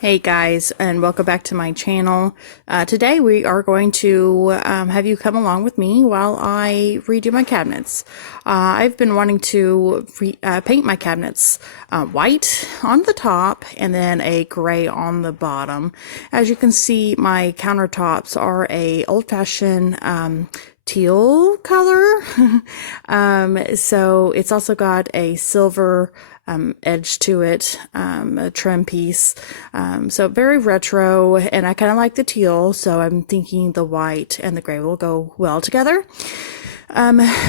Hey guys, and welcome back to my channel. Today we are going to have you come along with me while I redo my cabinets. I've been wanting to paint my cabinets white on the top and then a gray on the bottom. As you can see, my countertops are a old-fashioned teal color. So it's also got a silver edge to it, a trim piece. So very retro, and I kind of like the teal, so I'm thinking the white and the gray will go well together.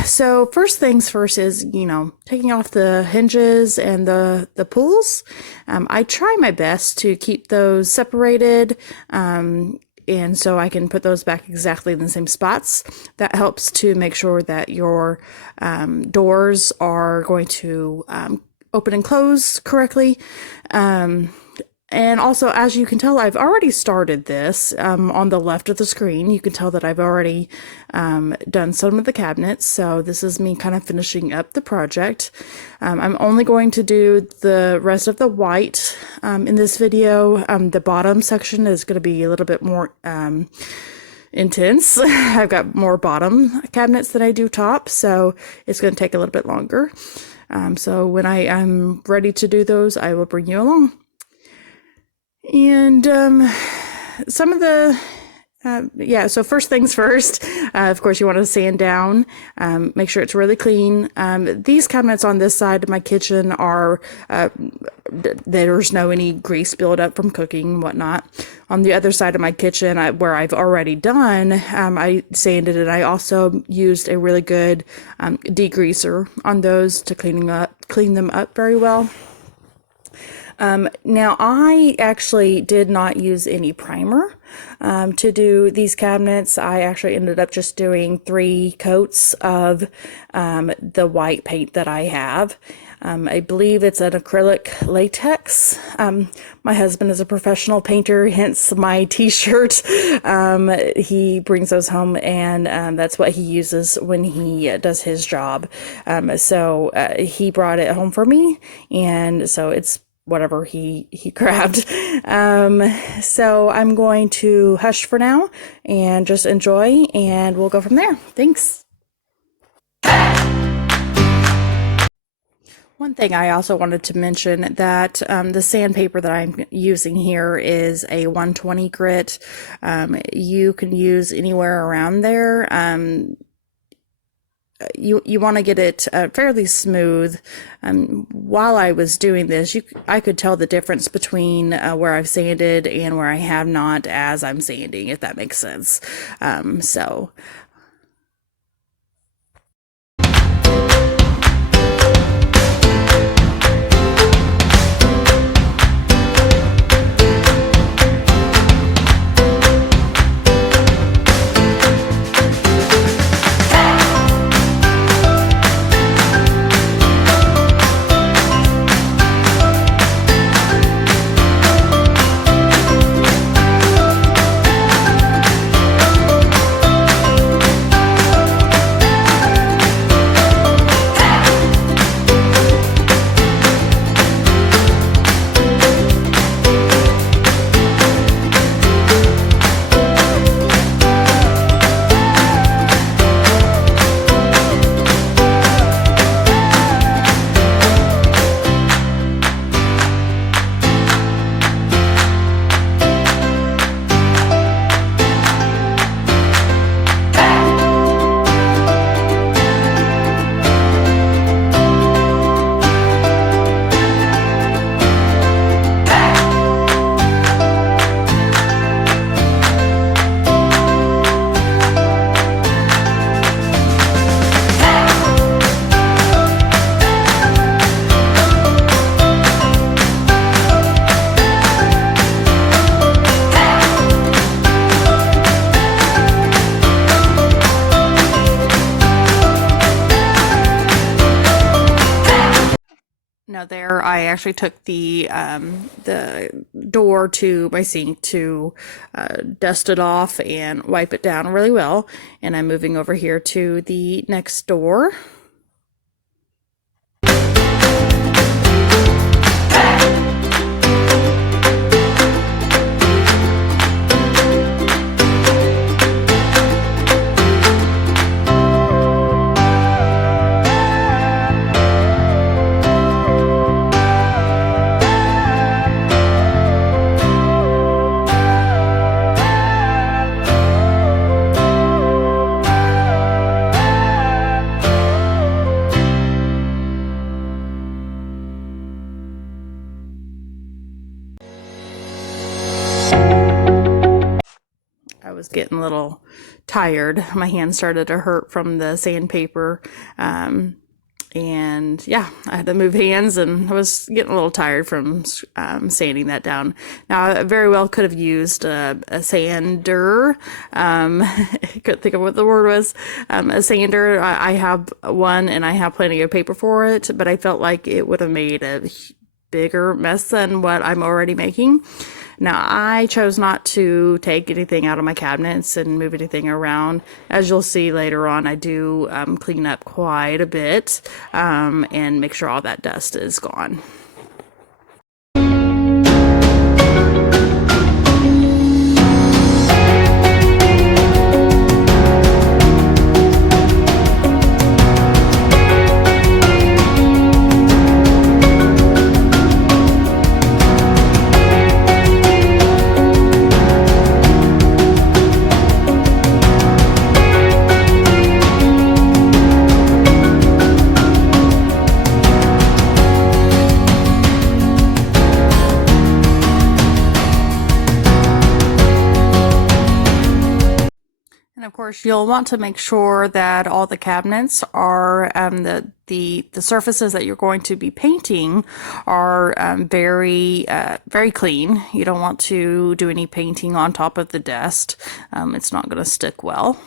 So first things first is, taking off the hinges and the pulls. I try my best to keep those separated, and so I can put those back exactly in the same spots. That helps to make sure that your doors are going to open and close correctly. And also, as you can tell, I've already started this on the left of the screen. You can tell that I've already done some of the cabinets. So this is me kind of finishing up the project. I'm only going to do the rest of the white in this video. The bottom section is going to be a little bit more intense. I've got more bottom cabinets than I do top, so it's going to take a little bit longer. So when I am ready to do those, I will bring you along. And some of the, so first things first, of course, you want to sand down, make sure it's really clean. These cabinets on this side of my kitchen are, there's no any grease buildup from cooking and whatnot. On the other side of my kitchen, where I've already done, I sanded it. I also used a really good degreaser on those to clean them up very well. Now I actually did not use any primer to do these cabinets. I actually ended up just doing 3 coats of the white paint that I have. I believe it's an acrylic latex. My husband is a professional painter, hence my t-shirt. He brings those home, and that's what he uses when he does his job. So he brought it home for me, and so it's whatever he grabbed. So I'm going to hush for now and just enjoy, and we'll go from there. Thanks. One thing I also wanted to mention that the sandpaper that I'm using here is a 120 grit. You can use anywhere around there. You want to get it fairly smooth. While I was doing this, I could tell the difference between where I've sanded and where I have not as I'm sanding, if that makes sense. So now there, I actually took the door to my sink to dust it off and wipe it down really well. And I'm moving over here to the next door. was getting a little tired. My hands started to hurt from the sandpaper. And yeah, I had to move hands, and I was getting a little tired from sanding that down. Now, I very well could have used a sander. I couldn't think of what the word was. A sander. I have one, and I have plenty of paper for it, but I felt like it would have made a bigger mess than what I'm already making. Now, I chose not to take anything out of my cabinets and move anything around. As you'll see later on, I do clean up quite a bit and make sure all that dust is gone. And of course, you'll want to make sure that all the cabinets are the surfaces that you're going to be painting are very clean. You don't want to do any painting on top of the dust. It's not going to stick well.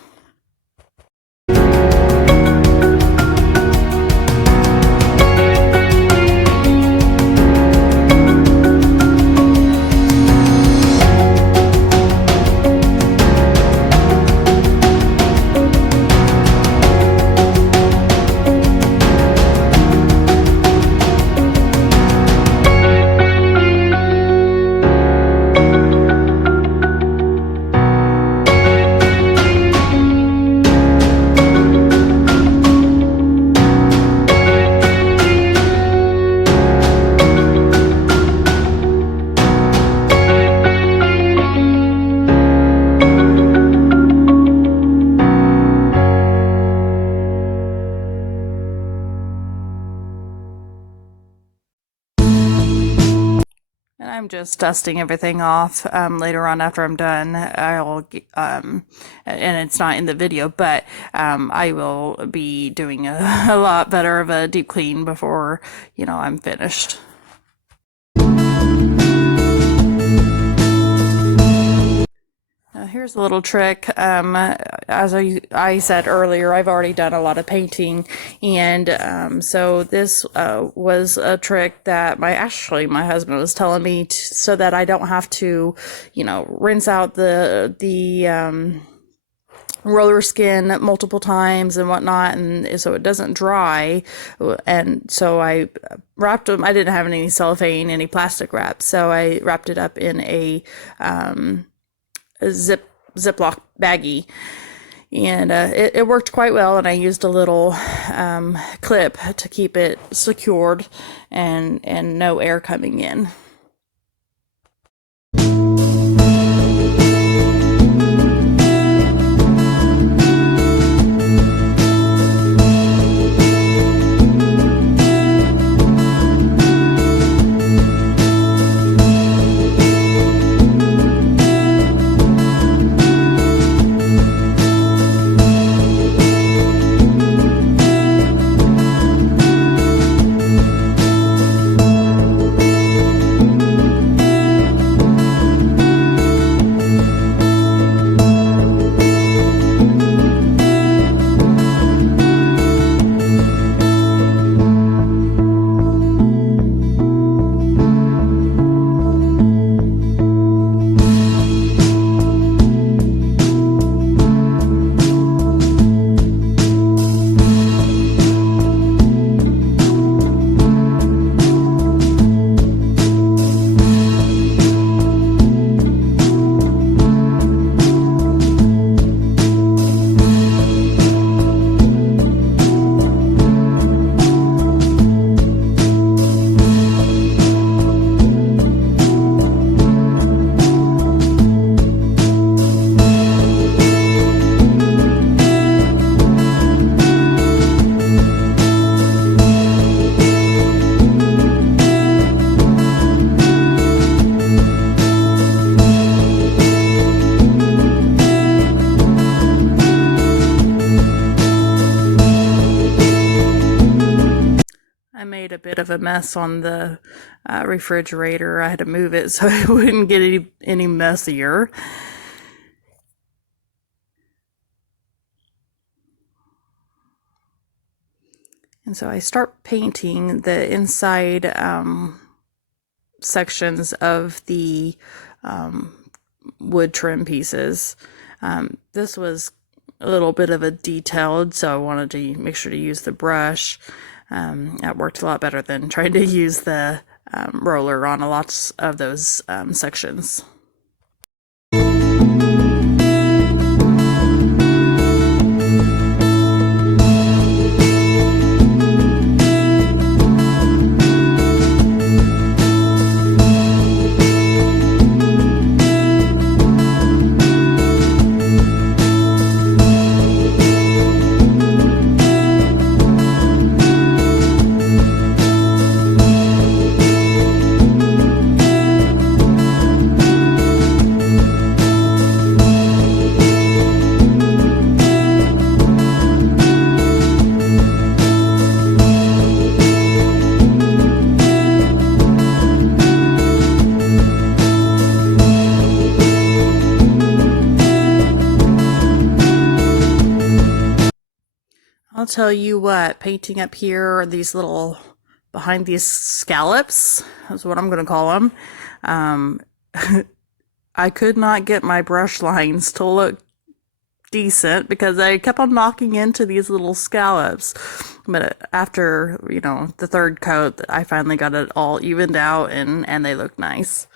And I'm just dusting everything off. Later on after I'm done, I'll, and it's not in the video, but I will be doing a lot better of a deep clean before, I'm finished. Here's a little trick. As I said earlier, I've already done a lot of painting, and so this was a trick that my husband was telling me so that I don't have to, rinse out the roller skin multiple times and whatnot, and so it doesn't dry. And so I wrapped them. I didn't have any cellophane, any plastic wrap, so I wrapped it up in a Ziploc baggie, and it worked quite well. And I used a little clip to keep it secured and no air coming in. of a mess on the refrigerator. I had to move it so it wouldn't get any messier. And so I start painting the inside sections of the wood trim pieces. This was a little bit of a detailed, so I wanted to make sure to use the brush. That worked a lot better than trying to use the roller on a lot of those sections. I'll tell you what, painting up here, these little, behind these scallops, is what I'm going to call them, I could not get my brush lines to look decent because I kept on knocking into these little scallops. But after, the third coat, I finally got it all evened out and they look nice.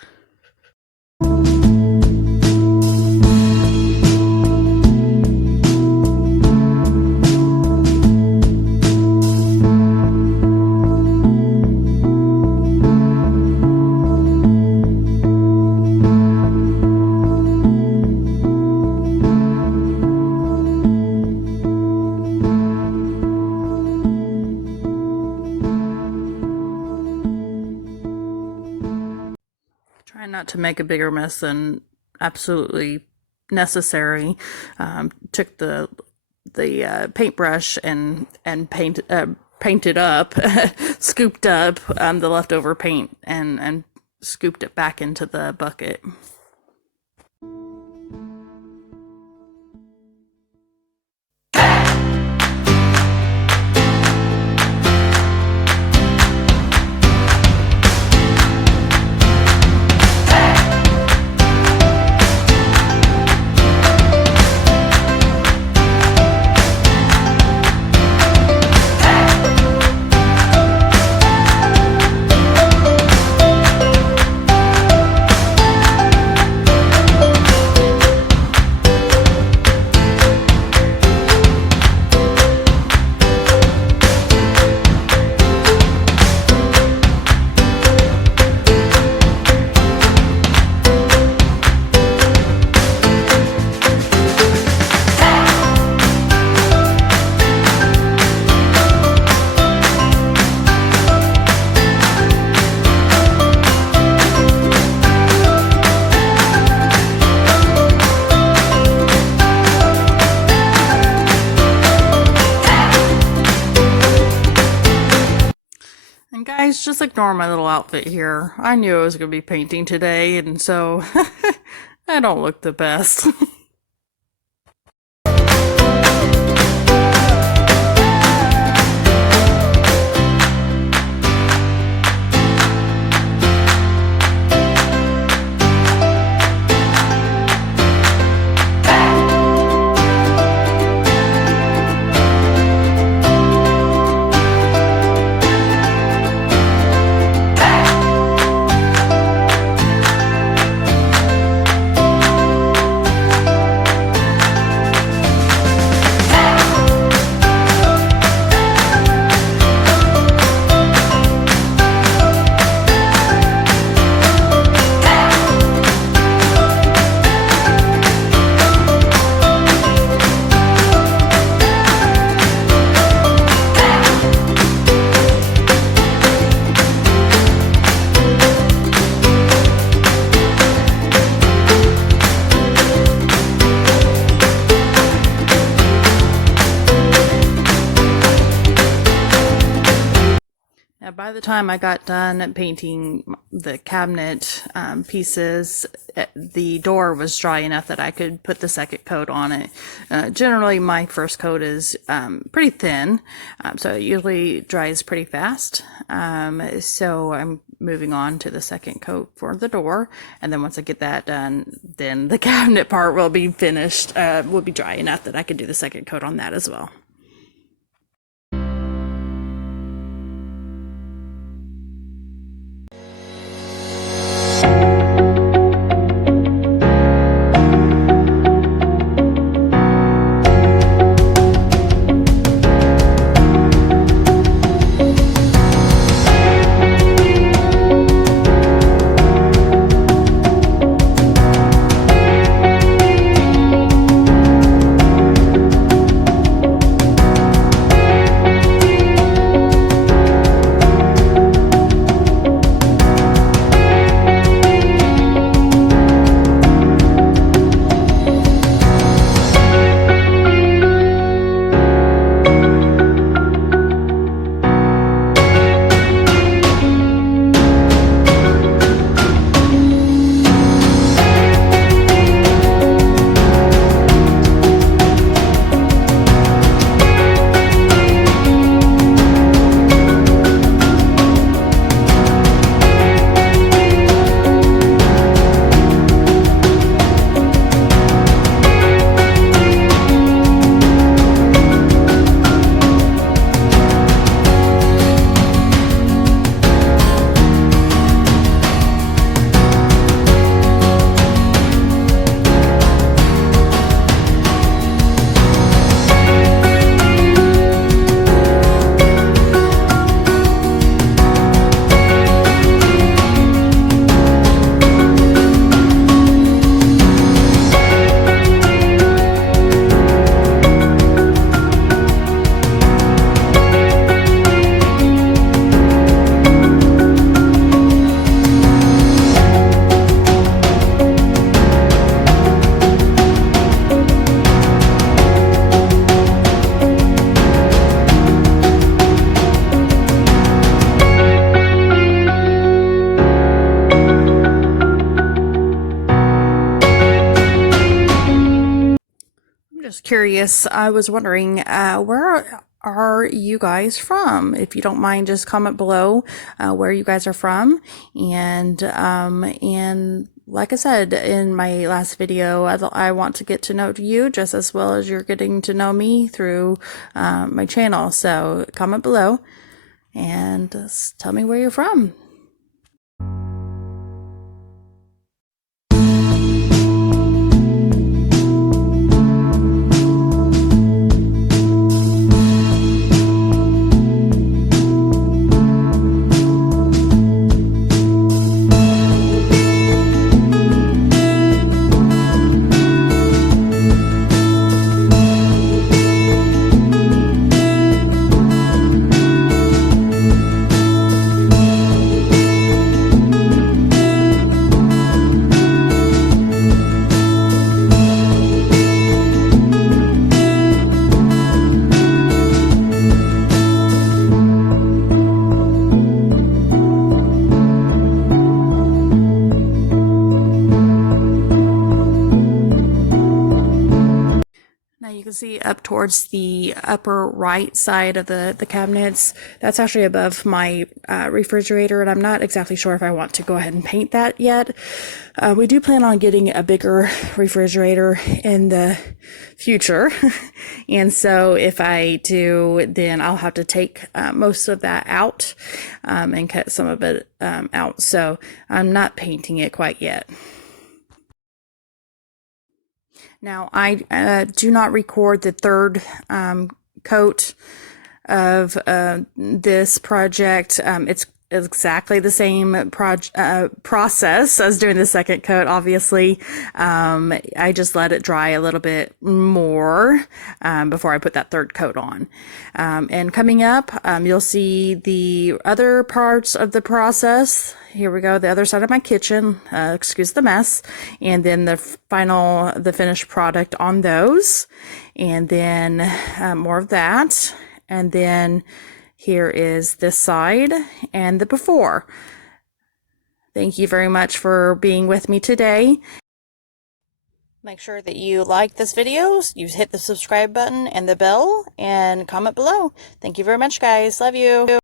Trying not to make a bigger mess than absolutely necessary. Took the paintbrush and painted up, scooped up the leftover paint and scooped it back into the bucket. And guys, just ignore my little outfit here. I knew I was going to be painting today, and so I don't look the best. By the time I got done painting the cabinet pieces, the door was dry enough that I could put the second coat on it. Generally, my first coat is pretty thin, so it usually dries pretty fast. So I'm moving on to the second coat for the door, and then once I get that done, then the cabinet part will be finished, will be dry enough that I can do the second coat on that as well. Just curious, I was wondering, where are you guys from? If you don't mind, just comment below where you guys are from. And like I said in my last video, I want to get to know you just as well as you're getting to know me through my channel. So comment below and just tell me where you're from. Now you can see up towards the upper right side of the cabinets, that's actually above my refrigerator, and I'm not exactly sure if I want to go ahead and paint that yet. We do plan on getting a bigger refrigerator in the future, and so if I do, then I'll have to take most of that out and cut some of it out, so I'm not painting it quite yet. Now, I do not record the third coat of this project. It's exactly the same process as doing the second coat, obviously. I just let it dry a little bit more before I put that third coat on. And coming up, you'll see the other parts of the process. Here we go, the other side of my kitchen, excuse the mess, and then the finished product on those, and then more of that, and then Here is this side and the before. Thank you very much for being with me today. Make sure that you like this video, you hit the subscribe button and the bell, and comment below. Thank you very much, guys. Love you.